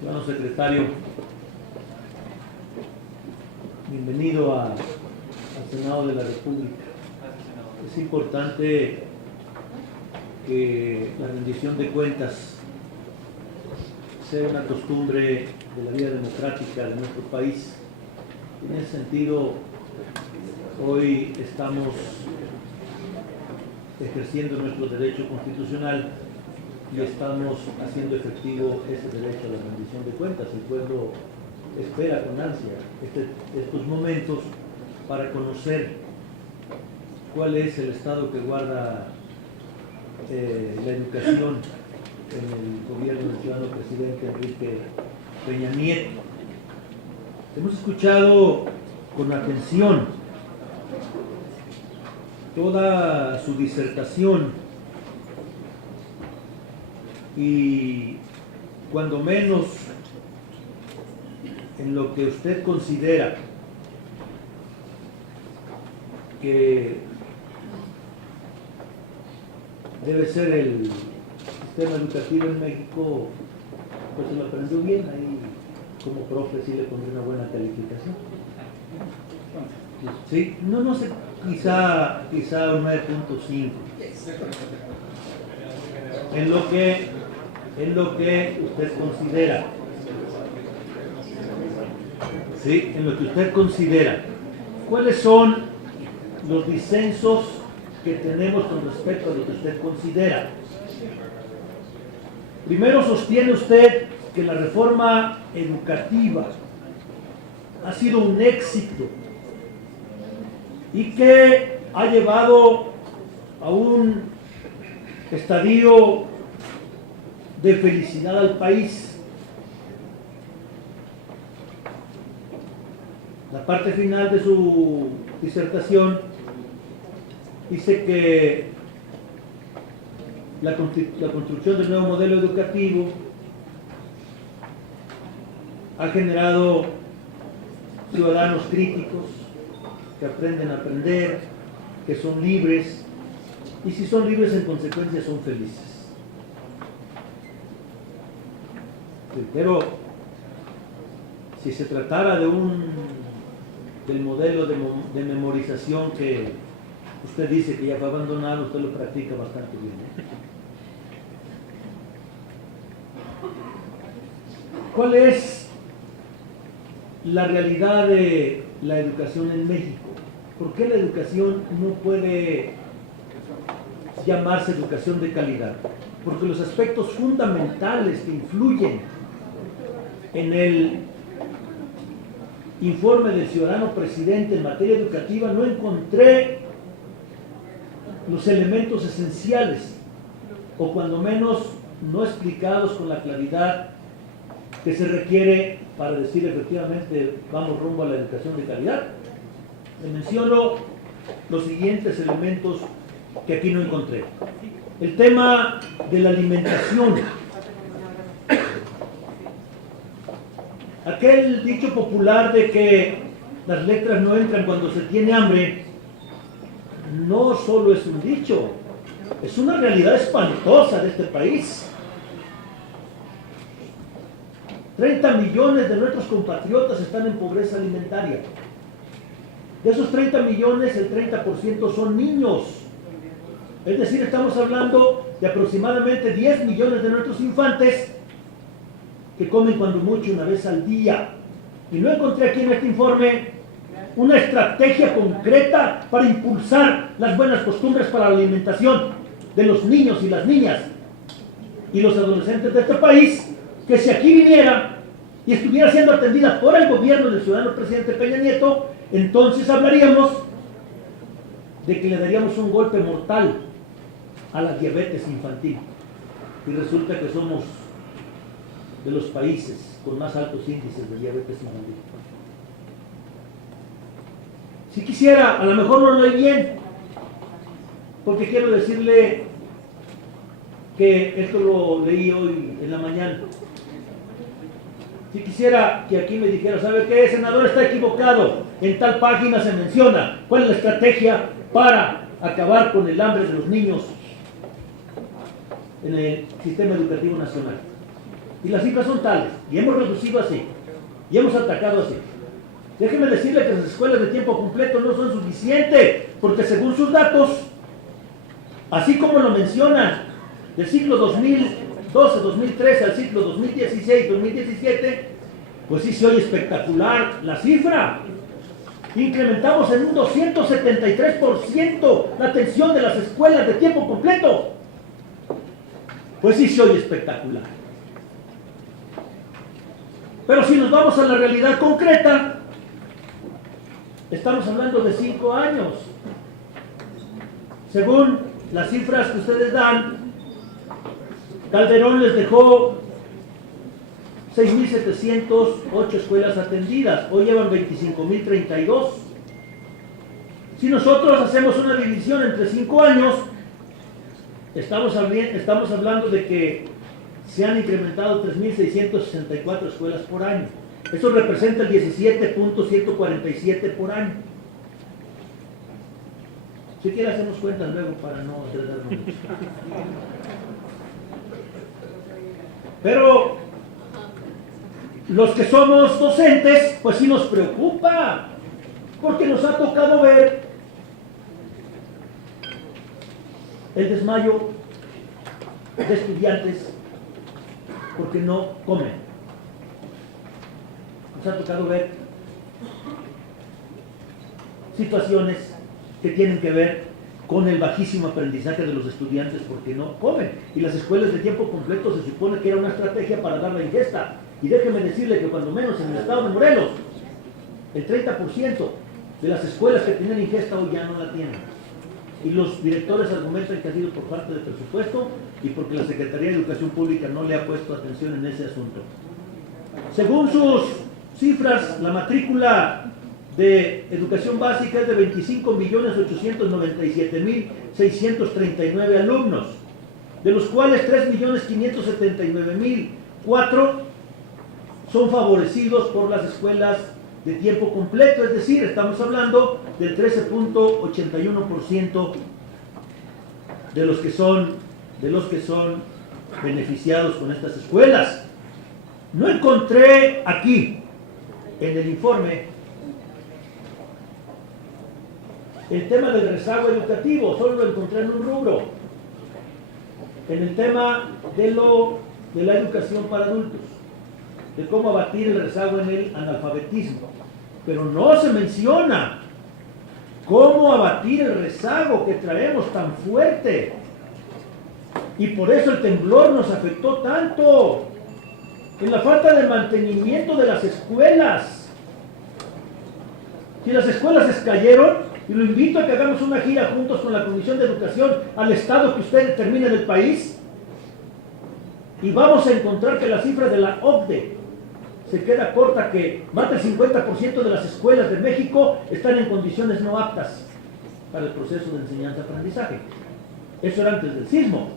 Señor secretario, bienvenido al Senado de la República. Es importante que la rendición de cuentas sea una costumbre de la vida democrática de nuestro país. En ese sentido, hoy estamos ejerciendo nuestro derecho constitucional y estamos haciendo efectivo ese derecho a la rendición de cuentas. El pueblo espera con ansia estos momentos para conocer cuál es el estado que guarda la educación en el gobierno del ciudadano presidente Enrique Peña Nieto. Hemos escuchado con atención toda su disertación y cuando menos en lo que usted considera que debe ser el sistema educativo en México, pues se lo aprendió bien, ahí como profe sí le pondré una buena calificación. Sí, no sé, quizá un 9.5. En lo que usted considera. Sí, en lo que usted considera. ¿Cuáles son los disensos que tenemos con respecto a lo que usted considera? Primero, sostiene usted que la reforma educativa ha sido un éxito y que ha llevado a un estadio de felicidad al país. La parte final de su disertación dice que la construcción del nuevo modelo educativo ha generado ciudadanos críticos que aprenden a aprender, que son libres, y si son libres en consecuencia son felices. Pero si se tratara del modelo de memorización que usted dice que ya fue abandonado, usted lo practica bastante bien, ¿eh? ¿Cuál es la realidad de la educación en México? ¿Por qué la educación no puede llamarse educación de calidad? Porque los aspectos fundamentales que influyen en el informe del ciudadano presidente en materia educativa no encontré los elementos esenciales, o cuando menos no explicados con la claridad que se requiere para decir efectivamente vamos rumbo a la educación de calidad. Le menciono los siguientes elementos que aquí no encontré. El tema de la alimentación. Aquel dicho popular de que las letras no entran cuando se tiene hambre, no solo es un dicho, es una realidad espantosa de este país. 30 millones de nuestros compatriotas están en pobreza alimentaria. De esos 30 millones, el 30% son niños. Es decir, estamos hablando de aproximadamente 10 millones de nuestros infantes que comen cuando mucho una vez al día. Y no encontré aquí en este informe una estrategia concreta para impulsar las buenas costumbres para la alimentación de los niños y las niñas y los adolescentes de este país, que si aquí viniera y estuviera siendo atendida por el gobierno del ciudadano presidente Peña Nieto, entonces hablaríamos de que le daríamos un golpe mortal a la diabetes infantil. Y resulta que somos de los países con más altos índices de diabetes infantil. Si quisiera, a lo mejor no lo leí bien, porque quiero decirle que esto lo leí hoy en la mañana. Si quisiera que aquí me dijera, ¿sabe qué, senador? Está equivocado. En tal página se menciona cuál es la estrategia para acabar con el hambre de los niños en el sistema educativo nacional. Y las cifras son tales, y hemos reducido así, y hemos atacado así. Déjeme decirle que las escuelas de tiempo completo no son suficientes, porque según sus datos, así como lo mencionan, del ciclo 2012-2013 al ciclo 2016-2017, pues sí se oye espectacular la cifra. Incrementamos en un 273% la atención de las escuelas de tiempo completo. Pues sí se oye espectacular. Pero si nos vamos a la realidad concreta, estamos hablando de 5 años. Según las cifras que ustedes dan, Calderón les dejó 6.708 escuelas atendidas, hoy llevan 25.032. Si nosotros hacemos una división entre 5 años, estamos hablando de que se han incrementado 3.664 escuelas por año. Eso representa el 17.147 por año. Si quiere hacemos cuentas luego para no enredarnos mucho. Pero los que somos docentes, pues sí nos preocupa, porque nos ha tocado ver el desmayo de estudiantes porque no comen. Nos ha tocado ver situaciones que tienen que ver con el bajísimo aprendizaje de los estudiantes porque no comen. Y las escuelas de tiempo completo se supone que era una estrategia para dar la ingesta. Y déjeme decirle que cuando menos en el estado de Morelos, el 30% de las escuelas que tienen ingesta hoy ya no la tienen. Y los directores argumentan que ha sido por parte del presupuesto y porque la Secretaría de Educación Pública no le ha puesto atención en ese asunto. Según sus cifras, la matrícula de educación básica es de 25.897.639 alumnos, de los cuales 3.579.004 son favorecidos por las escuelas de tiempo completo, es decir, estamos hablando del 13.81% de los que son beneficiados con estas escuelas. No encontré aquí en el informe el tema del rezago educativo, solo lo encontré en un rubro, en el tema de la educación para adultos, de cómo abatir el rezago en el analfabetismo, pero no se menciona cómo abatir el rezago que traemos tan fuerte, y por eso el temblor nos afectó tanto, en la falta de mantenimiento de las escuelas. Si las escuelas se cayeron, y lo invito a que hagamos una gira juntos con la Comisión de Educación al estado que usted determine del país, y vamos a encontrar que la cifra de la OCDE se queda corta, que más del 50% de las escuelas de México están en condiciones no aptas para el proceso de enseñanza-aprendizaje. Eso era antes del sismo.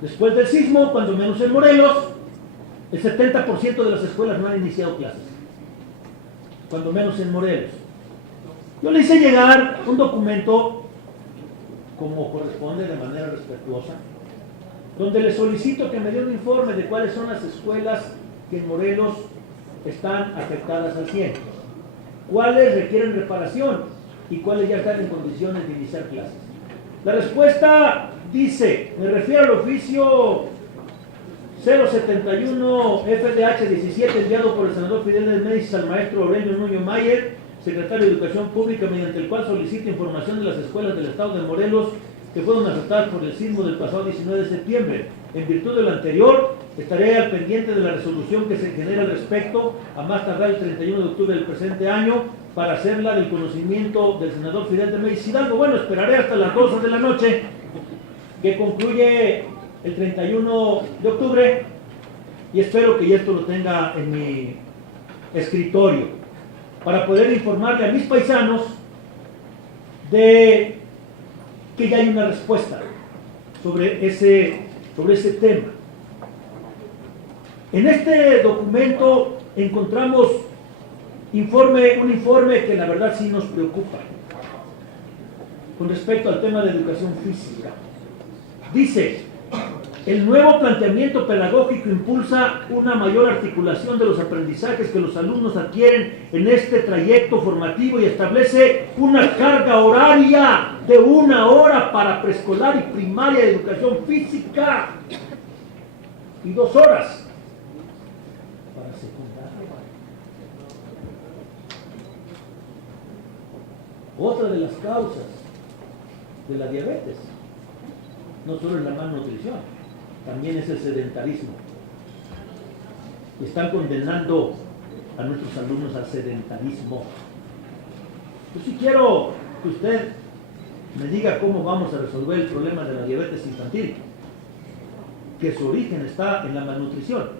Después del sismo, cuando menos en Morelos, el 70% de las escuelas no han iniciado clases. Cuando menos en Morelos. Yo le hice llegar un documento, como corresponde, de manera respetuosa, donde le solicito que me dé un informe de cuáles son las escuelas que en Morelos están afectadas al 100%, cuáles requieren reparación y cuáles ya están en condiciones de iniciar clases. La respuesta dice, me refiero al oficio 071 FDH 17 enviado por el senador Fidel de Médicis al maestro Aurelio Nuño Mayer, secretario de Educación Pública, mediante el cual solicita información de las escuelas del estado de Morelos que fueron afectadas por el sismo del pasado 19 de septiembre. En virtud de lo anterior, estaré al pendiente de la resolución que se genera al respecto, a más tardar el 31 de octubre del presente año, para hacerla del conocimiento del senador Fidel de Médicis Hidalgo. Bueno, esperaré hasta las 12 de la noche, que concluye el 31 de octubre, y espero que ya esto lo tenga en mi escritorio, para poder informarle a mis paisanos de que ya hay una respuesta sobre ese tema. En este documento encontramos un informe que la verdad sí nos preocupa con respecto al tema de educación física. Dice, El nuevo planteamiento pedagógico impulsa una mayor articulación de los aprendizajes que los alumnos adquieren en este trayecto formativo y establece una carga horaria de 1 hora para preescolar y primaria de educación física y 2 horas para secundaria. Otra de las causas de la diabetes no solo es la malnutrición, también es el sedentarismo. Y están condenando a nuestros alumnos al sedentarismo. Yo sí quiero que usted me diga cómo vamos a resolver el problema de la diabetes infantil, que su origen está en la malnutrición.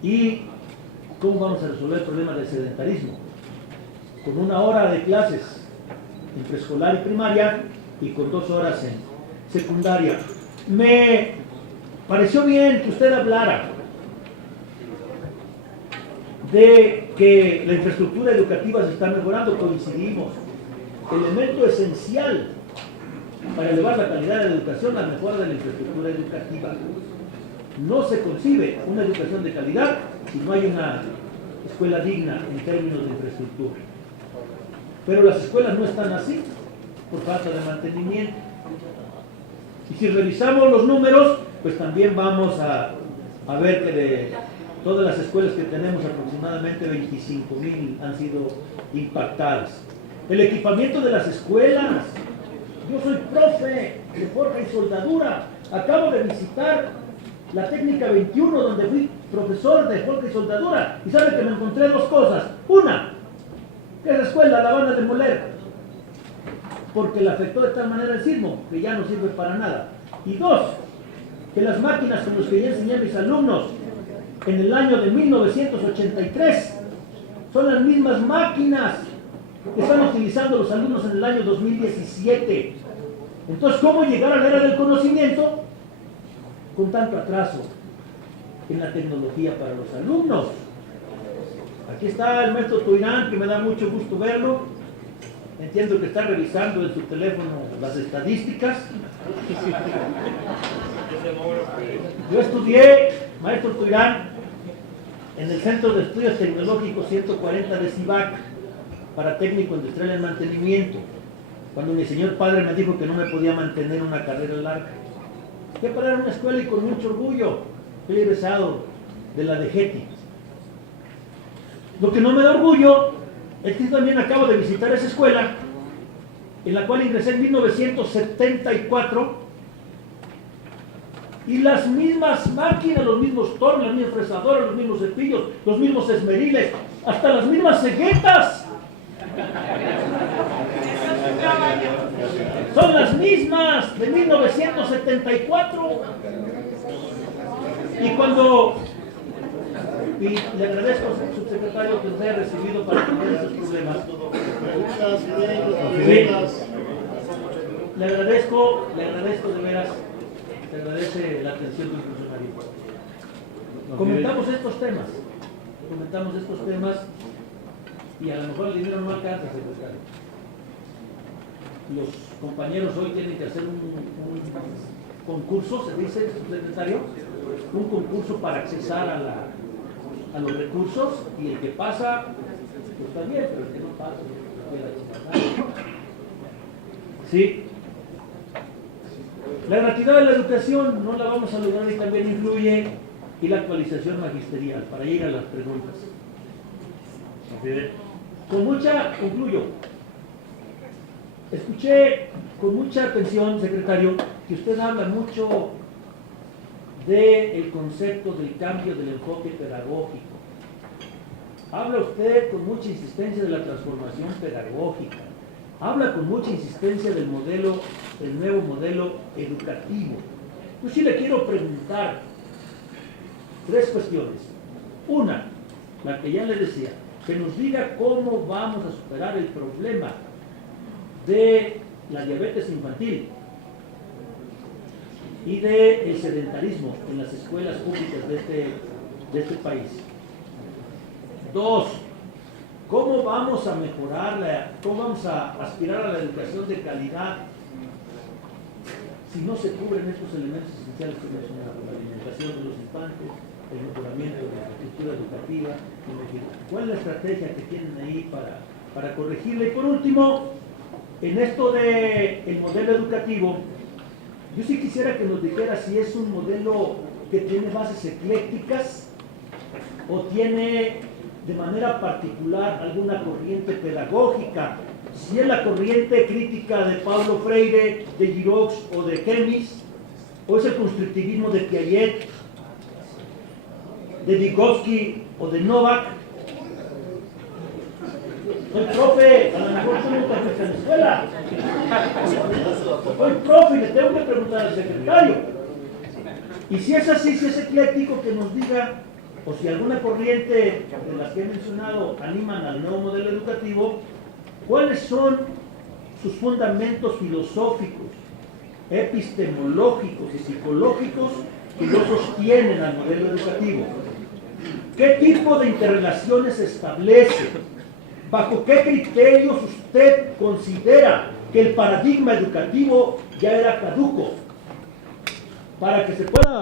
Y cómo vamos a resolver el problema del sedentarismo, con 1 hora de clases en preescolar y primaria y con 2 horas en secundaria. Me pareció bien que usted hablara de que la infraestructura educativa se está mejorando, coincidimos. Elemento esencial para elevar la calidad de la educación, la mejora de la infraestructura educativa. No se concibe una educación de calidad si no hay una escuela digna en términos de infraestructura. Pero las escuelas no están así por falta de mantenimiento. Y si revisamos los números, pues también vamos a ver que de todas las escuelas que tenemos, aproximadamente 25,000 han sido impactadas. El equipamiento de las escuelas. Yo soy profe de forja y soldadura. Acabo de visitar la técnica 21, donde fui profesor de forja y soldadura. Y sabe que me encontré 2 cosas. Una, que esa escuela la van a demoler, porque le afectó de tal manera el sismo que ya no sirve para nada. Y 2, que las máquinas con las que yo enseñé a mis alumnos en el año de 1983 son las mismas máquinas que están utilizando los alumnos en el año 2017. Entonces, ¿cómo llegar a la era del conocimiento con tanto atraso en la tecnología para los alumnos? Aquí está el maestro Tuirán, que me da mucho gusto verlo. Entiendo que está revisando en su teléfono las estadísticas. Yo estudié, maestro Tuirán, en el Centro de Estudios Tecnológicos 140 de CIVAC para técnico industrial en mantenimiento, cuando mi señor padre me dijo que no me podía mantener una carrera larga. Fui a parar a una escuela y con mucho orgullo fui egresado de la de Getty. Lo que no me da orgullo es que también acabo de visitar esa escuela, en la cual ingresé en 1974, y las mismas máquinas, los mismos tornos, las mismas fresadoras, los mismos cepillos, los mismos esmeriles, hasta las mismas ceguetas. Son las mismas de 1974. Y le agradezco, subsecretario, que nos haya recibido para atender esos problemas. Sí. Le agradezco de veras, le agradece la atención del funcionario. Comentamos estos temas y a lo mejor el dinero no alcanza, secretario. Los compañeros hoy tienen que hacer un concurso, se dice, subsecretario, un concurso para accesar a los recursos, y el que pasa, pues está bien, pero el que no pasa, pues no puede. Sí. La gratuidad de la educación no la vamos a lograr, y también influye y la actualización magisterial, para ir a las preguntas. Concluyo. Escuché con mucha atención, secretario, que usted habla mucho del concepto del cambio del enfoque pedagógico. Habla usted con mucha insistencia de la transformación pedagógica. Habla con mucha insistencia del nuevo modelo educativo. Yo sí le quiero preguntar 3 cuestiones. Una, la que ya le decía, que nos diga cómo vamos a superar el problema de la diabetes infantil y del sedentarismo en las escuelas públicas de este país. 2, ¿cómo vamos a mejorar, cómo vamos a aspirar a la educación de calidad si no se cubren estos elementos esenciales que mencionaba, la alimentación de los infantes, el mejoramiento de la infraestructura educativa, cuál es la estrategia que tienen ahí para corregirla. Y por último, en esto del modelo educativo, yo sí quisiera que nos dijera si es un modelo que tiene bases eclécticas o tiene de manera particular alguna corriente pedagógica, si es la corriente crítica de Paulo Freire, de Giroux o de Kemis, o es el constructivismo de Piaget, de Vygotsky o de Novak. Soy profe, a lo mejor tú nunca fuiste a la escuela. Soy profe y le tengo que preguntar al secretario. Y si es así, si es ecléctico, que nos diga, o si alguna corriente de las que he mencionado animan al nuevo modelo educativo, cuáles son sus fundamentos filosóficos, epistemológicos y psicológicos que lo sostienen al modelo educativo. ¿Qué tipo de interrelaciones establece? ¿Bajo qué criterios usted considera que el paradigma educativo ya era caduco? Para que se pueda